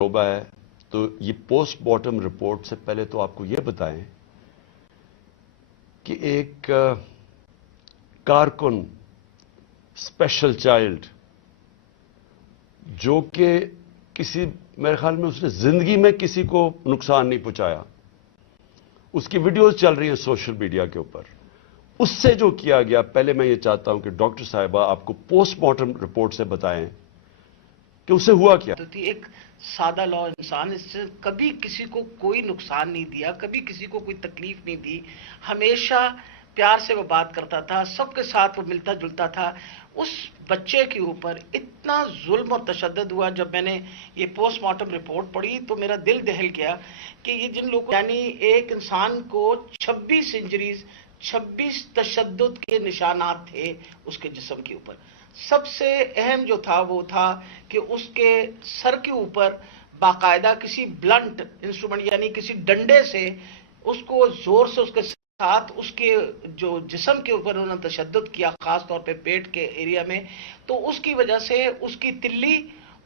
तौबा है। तो ये पोस्ट मॉर्टम रिपोर्ट से पहले तो आपको ये बताएं कि एक कारकुन स्पेशल चाइल्ड जो कि किसी, मेरे ख्याल में उसने जिंदगी में किसी को नुकसान नहीं पहुंचाया, उसकी वीडियोस चल रही हैं सोशल मीडिया के ऊपर, उससे जो किया गया, पहले मैं ये चाहता हूं कि डॉक्टर साहिबा आपको पोस्टमार्टम रिपोर्ट से बताएं कि उसे हुआ क्या। तो एक सादा लॉ इंसान, इससे कभी किसी को कोई नुकसान नहीं दिया, कभी किसी को कोई तकलीफ नहीं दी, हमेशा प्यार से वो बात करता था, सबके साथ वो मिलता जुलता था। उस बच्चे के ऊपर इतना जुल्म और तशद्दुद हुआ। जब मैंने ये पोस्टमार्टम रिपोर्ट पढ़ी तो मेरा दिल दहल गया कि ये जिन लोगों, यानी एक इंसान को 26 इंजरीज, 26 तशद्दुद के निशानात थे उसके जिस्म के ऊपर। सबसे अहम जो था वो था कि उसके सर के ऊपर बाकायदा किसी ब्लंट इंस्ट्रूमेंट यानी किसी डंडे से उसको जोर से उसके साथ उसके जो जिस्म के ऊपर उन्होंने तशद्दुद किया, खास तौर पे पेट के एरिया में। तो उसकी वजह से उसकी तिल्ली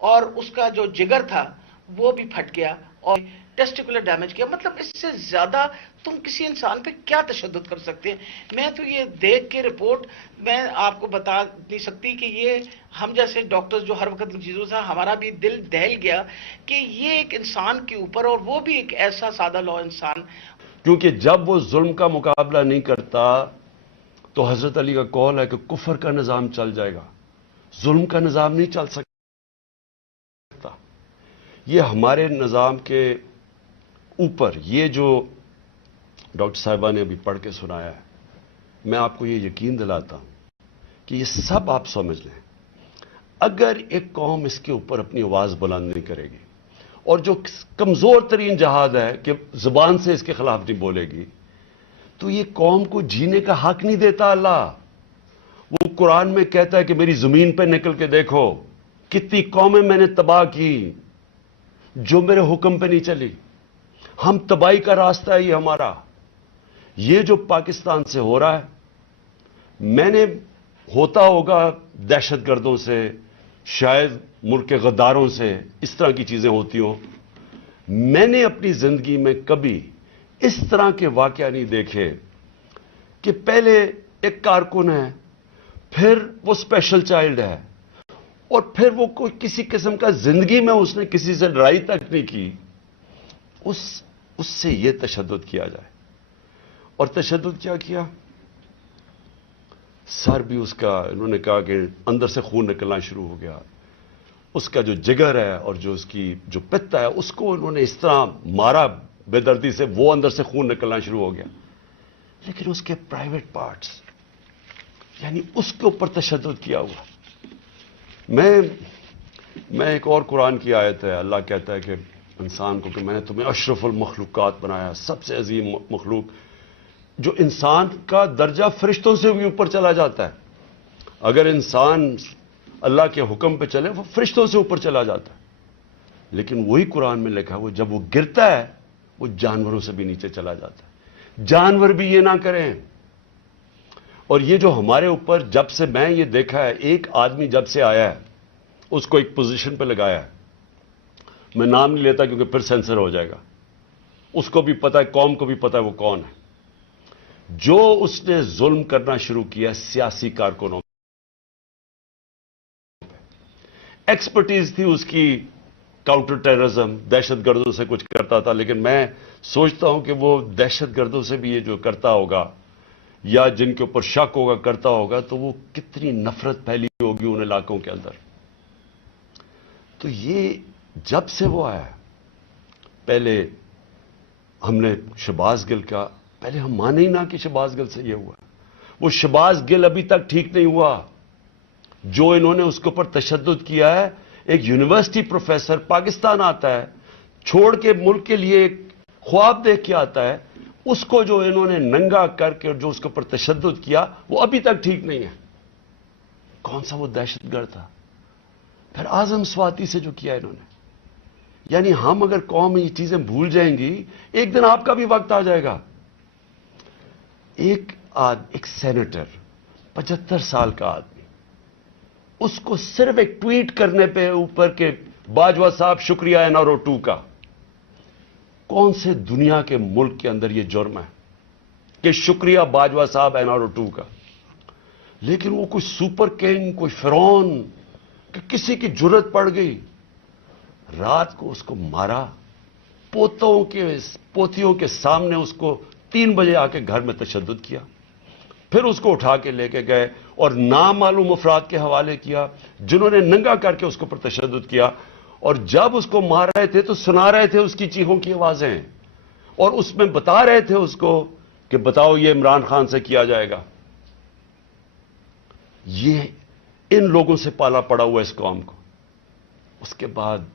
और उसका जो जिगर था वो भी फट गया और टेस्टिकुलर डैमेज किया। मतलब इससे ज्यादा तुम किसी इंसान पे क्या तशद्दुद कर सकते हैं। मैं तो ये देख के रिपोर्ट मैं आपको बता नहीं सकती कि ये हम जैसे डॉक्टर्स जो हर वक्त चीजों से, हमारा भी दिल दहल गया कि ये एक इंसान के ऊपर, और वो भी एक ऐसा सादा लॉ इंसान। क्योंकि जब वो जुल्म का मुकाबला नहीं करता तो हजरत अली का कौल है कि कुफर का निजाम चल जाएगा, जुल्म का निजाम नहीं चल सकता। ये हमारे निजाम के ऊपर ये जो डॉक्टर साहिबा ने अभी पढ़ के सुनाया है, मैं आपको ये यकीन दिलाता हूं कि ये सब आप समझ लें। अगर एक कौम इसके ऊपर अपनी आवाज बुलंद नहीं करेगी और जो कमजोर तरीन जहाद है कि जुबान से इसके खिलाफ नहीं बोलेगी, तो ये कौम को जीने का हक नहीं देता अल्लाह। वो कुरान में कहता है कि मेरी जमीन पे निकल के देखो कितनी कौमें मैंने तबाह की जो मेरे हुक्म पे नहीं चली। हम तबाही का रास्ता है ये हमारा। ये जो पाकिस्तान से हो रहा है, मैंने होता होगा दहशतगर्दों से, शायद मुल्क के गद्दारों से, इस तरह की चीजें होती हों। मैंने अपनी जिंदगी में कभी इस तरह के वाकया नहीं देखे कि पहले एक कारकुन है, फिर वो स्पेशल चाइल्ड है, और फिर वो कोई किसी किस्म का जिंदगी में उसने किसी से लड़ाई तक नहीं की, उससे ये तशद्दुद किया जाए। और तशद्दुद क्या किया, सर भी उसका, इन्होंने कहा कि अंदर से खून निकलना शुरू हो गया, उसका जो जिगर है और जो उसकी जो पित्ता है उसको इन्होंने इस तरह मारा बेदर्दी से, वो अंदर से खून निकलना शुरू हो गया। लेकिन उसके प्राइवेट पार्ट्स, यानी उसके ऊपर तशद्दुद किया हुआ। मैं एक और कुरान की आयत है, अल्लाह कहता है कि इंसान को कि मैंने तुम्हें अशरफुल मखलूकात बनाया, सबसे अजीम मखलूक, जो इंसान का दर्जा फरिश्तों से भी ऊपर चला जाता है। अगर इंसान अल्लाह के हुक्म पे चले वो फरिश्तों से ऊपर चला जाता है। लेकिन वही कुरान में लिखा है वो जब वो गिरता है वो जानवरों से भी नीचे चला जाता है। जानवर भी ये ना करें। और ये जो हमारे ऊपर, जब से मैं ये देखा है, एक आदमी जब से आया है उसको एक पोजीशन पे लगाया है, मैं नाम नहीं लेता क्योंकि फिर सेंसर हो जाएगा, उसको भी पता है, कौम को भी पता है वो कौन है। जो उसने जुल्म करना शुरू किया सियासी कारकुनों, एक्सपर्टीज थी उसकी काउंटर टेररिज्म, दहशतगर्दों से कुछ करता था। लेकिन मैं सोचता हूं कि वो दहशतगर्दों से भी ये जो करता होगा या जिनके ऊपर शक होगा करता होगा, तो वो कितनी नफरत फैली होगी उन इलाकों के अंदर। तो ये जब से वो आया, पहले हमने शहबाज गिल का, पहले हम माने ही ना कि शहबाज गिल से ये हुआ। वो शहबाज गिल अभी तक ठीक नहीं हुआ जो इन्होंने उसके ऊपर तशद्दुद किया है। एक यूनिवर्सिटी प्रोफेसर पाकिस्तान आता है, छोड़ के मुल्क के लिए एक ख्वाब देख के आता है, उसको जो इन्होंने नंगा करके जो उसके ऊपर तशद्दुद किया वो अभी तक ठीक नहीं है। कौन सा वो दहशतगर्द था। फिर आजम स्वाति से जो किया इन्होंने, यानी हम अगर कौम ये चीजें भूल जाएंगी, एक दिन आपका भी वक्त आ जाएगा। एक सेनेटर 75 साल का आदमी, उसको सिर्फ एक ट्वीट करने पे ऊपर के बाजवा साहब शुक्रिया एनआरओ 2 का। कौन से दुनिया के मुल्क के अंदर यह जुर्म है कि शुक्रिया बाजवा साहब एनआरओ 2 का? लेकिन वो कोई सुपर किंग, कोई फिरौन कि किसी की जुर्रत पड़ गई, रात को उसको मारा, पोतियों के सामने उसको 3 बजे आके घर में तशद्दुद किया, फिर उसको उठा के लेके गए और नामालूम अफराद के हवाले किया जिन्होंने नंगा करके उसके ऊपर तशद्दुद किया। और जब उसको मार रहे थे तो सुना रहे थे उसकी चीखों की आवाजें, और उसमें बता रहे थे उसको कि बताओ ये इमरान खान से किया जाएगा। ये इन लोगों से पाला पड़ा हुआ इस कौम को। उसके बाद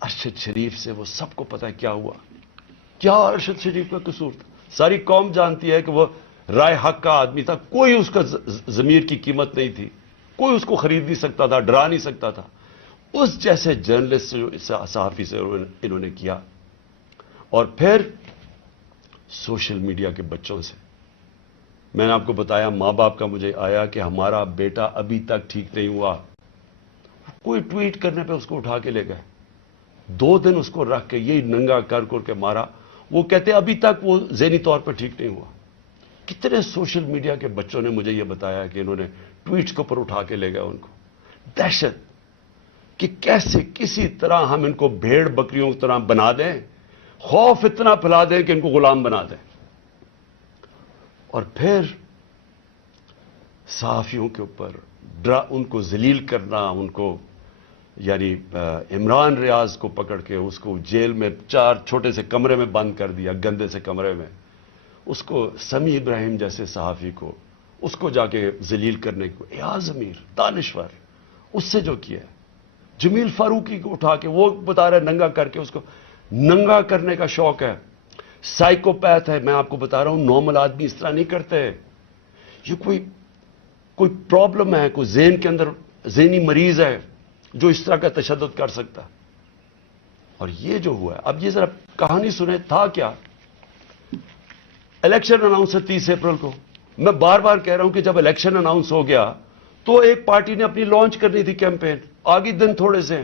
अरशद शरीफ से वो सबको पता है क्या हुआ, क्या अरशद शरीफ का कसूर था। सारी कौम जानती है कि वो राय हक का आदमी था, कोई उसका जमीर की कीमत नहीं थी, कोई उसको खरीद नहीं सकता था, डरा नहीं सकता था। उस जैसे जर्नलिस्ट से, सहाफी से इन्होंने किया। और फिर सोशल मीडिया के बच्चों से, मैंने आपको बताया मां बाप का मुझे आया कि हमारा बेटा अभी तक ठीक नहीं हुआ, कोई ट्वीट करने पे उसको उठा के ले गए, 2 दिन उसको रख के यही नंगा कर के मारा। वो कहते अभी तक वो ज़हनी तौर पर ठीक नहीं हुआ। कितने सोशल मीडिया के बच्चों ने मुझे ये बताया कि इन्होंने ट्वीट्स के ऊपर उठा के ले गए उनको। दहशत कि कैसे किसी तरह हम इनको भेड़ बकरियों की तरह बना दें, खौफ इतना फैला दें कि इनको गुलाम बना दें। और फिर सहाफियों के ऊपर उनको जलील करना, उनको यानी इमरान रियाज को पकड़ के उसको जेल में 4 छोटे से कमरे में बंद कर दिया, गंदे से कमरे में। उसको समी इब्राहिम जैसे सहाफी को उसको जाके जलील करने को, एयाज अमीर दानिश्वर, उससे जो किया, जमील फारूकी को उठा के वो बता रहे नंगा करके, उसको नंगा करने का शौक है, साइकोपैथ है। मैं आपको बता रहा हूं नॉर्मल आदमी इस तरह नहीं करते। ये कोई प्रॉब्लम है, कोई ज़हन के अंदर ज़हनी मरीज है जो इस तरह का तशद्दुद कर सकता है। और ये जो हुआ है, अब ये जरा कहानी सुने, था क्या? इलेक्शन अनाउंस है 30 अप्रैल को। मैं बार बार कह रहा हूं कि जब इलेक्शन अनाउंस हो गया तो एक पार्टी ने अपनी लॉन्च करनी थी कैंपेन, आगे दिन थोड़े से,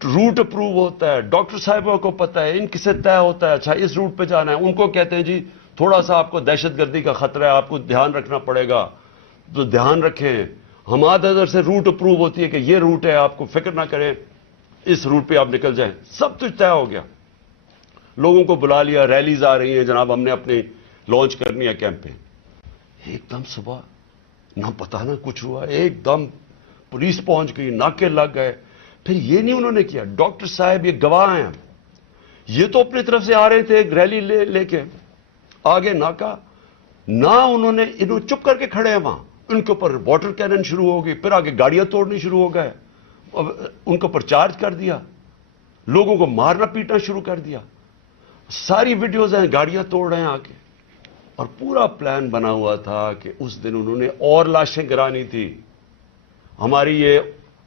रूट अप्रूव होता है, डॉक्टर साहिबा को पता है, इनकी से तय होता है, अच्छा इस रूट पे जाना है। उनको कहते हैं जी थोड़ा सा आपको दहशतगर्दी का खतरा है, आपको ध्यान रखना पड़ेगा, तो ध्यान रखें। हमारे नजर से रूट अप्रूव होती है कि ये रूट है, आपको फिक्र ना करें, इस रूट पे आप निकल जाएं। सब कुछ तय हो गया, लोगों को बुला लिया, रैलीज आ रही हैं, जनाब हमने अपनी लॉन्च करनी है कैंपेन। एकदम सुबह ना पता ना कुछ हुआ, एकदम पुलिस पहुंच गई, नाके लग गए। फिर ये नहीं उन्होंने किया, डॉक्टर साहब ये गवाह हैं, ये तो अपनी तरफ से आ रहे थे एक रैली लेके, आगे नाका ना, उन्होंने इन्होंने चुप करके खड़े हैं वहां, उनके ऊपर वाटर कैनन शुरू हो गई, फिर आगे गाड़ियां तोड़नी शुरू हो गए, उनके ऊपर चार्ज कर दिया, लोगों को मारना पीटना शुरू कर दिया। सारी वीडियोज हैं, गाड़ियां तोड़ रहे हैं आके। और पूरा प्लान बना हुआ था कि उस दिन उन्होंने और लाशें गिरानी थी। हमारी ये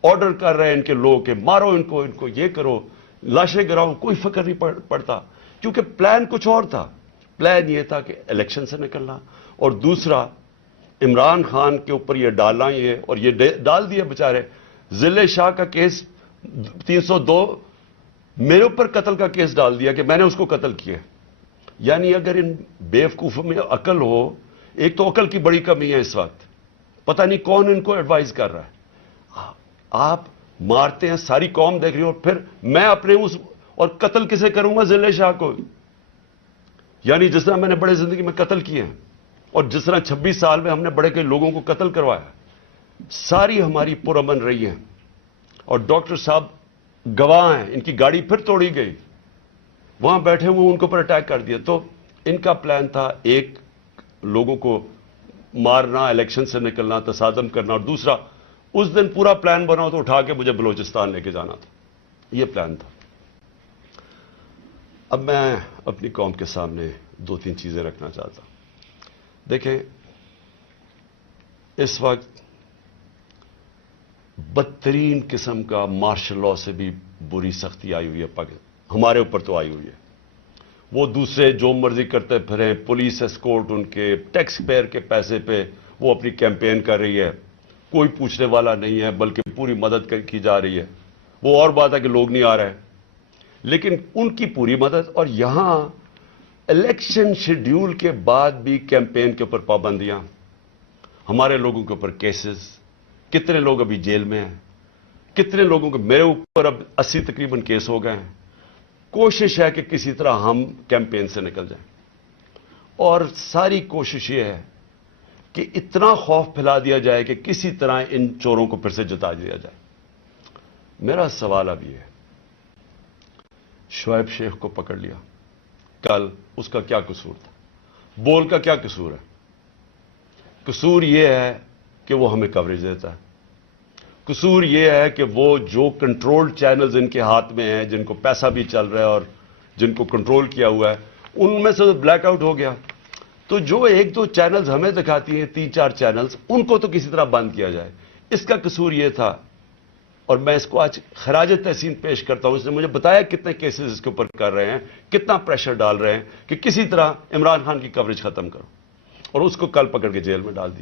ऑर्डर कर रहे हैं इनके लोग कि मारो इनको, इनको ये करो, लाशें गिराओ, कोई फिक्र नहीं पड़ता, क्योंकि प्लान कुछ और था। प्लान ये था कि इलेक्शन से निकलना, और दूसरा इमरान खान के ऊपर ये डालना, ये और ये डाल दिया बेचारे। जिले शाह का केस 302 मेरे ऊपर कत्ल का केस डाल दिया कि मैंने उसको कत्ल किया। यानी अगर इन बेवकूफों में अकल हो, एक तो अकल की बड़ी कमी है इस वक्त, पता नहीं कौन इनको एडवाइस कर रहा है। आप मारते हैं, सारी कौम देख रही हो, फिर मैं अपने उस और कत्ल किसे करूंगा? जिले शाह को। यानी जिस तरह मैंने बड़े जिंदगी में कत्ल किए हैं और जिस तरह 26 साल में हमने बड़े कई लोगों को कत्ल करवाया, सारी हमारी पुरअमन रही है। और डॉक्टर साहब गवाह हैं, इनकी गाड़ी फिर तोड़ी गई, वहां बैठे हुए उनके ऊपर अटैक कर दिया। तो इनका प्लान था एक, लोगों को मारना, इलेक्शन से निकलना, तसादम करना, और दूसरा उस दिन पूरा प्लान बना तो उठा के मुझे बलूचिस्तान लेके जाना था। यह प्लान था। अब मैं अपनी कौम के सामने 2-3 चीजें रखना चाहता हूं। देखें, इस वक्त बदतरीन किस्म का मार्शल लॉ से भी बुरी सख्ती आई हुई है पाकिस्तान, हमारे ऊपर तो आई हुई है। वो दूसरे जो मर्जी करते फिरे, पुलिस एस्कॉर्ट उनके टैक्स पेयर के पैसे पे वो अपनी कैंपेन कर रही है, कोई पूछने वाला नहीं है, बल्कि पूरी मदद की जा रही है। وہ اور بات ہے کہ لوگ نہیں آ رہے، لیکن ان کی پوری مدد. اور یہاں الیکشن شیڈیول کے بعد بھی کیمپین کے اوپر پابندیاں، ہمارے لوگوں کے اوپر کیسز، کتنے لوگ ابھی جیل میں ہیں، کتنے لوگوں کے، میرے اوپر اب 80 تقریباً کیس ہو گئے ہیں. کوشش ہے کہ کسی طرح ہم کیمپین سے نکل جائیں، اور ساری کوشش یہ ہے کہ اتنا خوف پھیلا دیا جائے کہ کسی طرح ان چوروں کو پھر سے جتا دیا جائے. میرا سوال اب یہ ہے، شعیب شیخ کو پکڑ لیا کل، اس کا کیا قصور تھا؟ بول کا کیا قصور ہے؟ قصور یہ ہے کہ وہ ہمیں کوریج دیتا ہے. قصور یہ ہے کہ وہ جو کنٹرول چینلز ان کے ہاتھ میں ہیں، جن کو پیسہ بھی چل رہا ہے اور جن کو کنٹرول کیا ہوا ہے، ان میں سے بلیک آؤٹ ہو گیا. تو جو ایک دو چینلز ہمیں دکھاتی ہیں، 3-4 چینلز، ان کو تو کسی طرح بند کیا جائے. اس کا قصور یہ تھا، اور میں اس کو آج خراج تحسین پیش کرتا ہوں. اس نے مجھے بتایا کتنے کیسز اس کے اوپر کر رہے ہیں، کتنا پریشر ڈال رہے ہیں کہ کسی طرح عمران خان کی کوریج ختم کرو، اور اس کو کل پکڑ کے جیل میں ڈال دیا.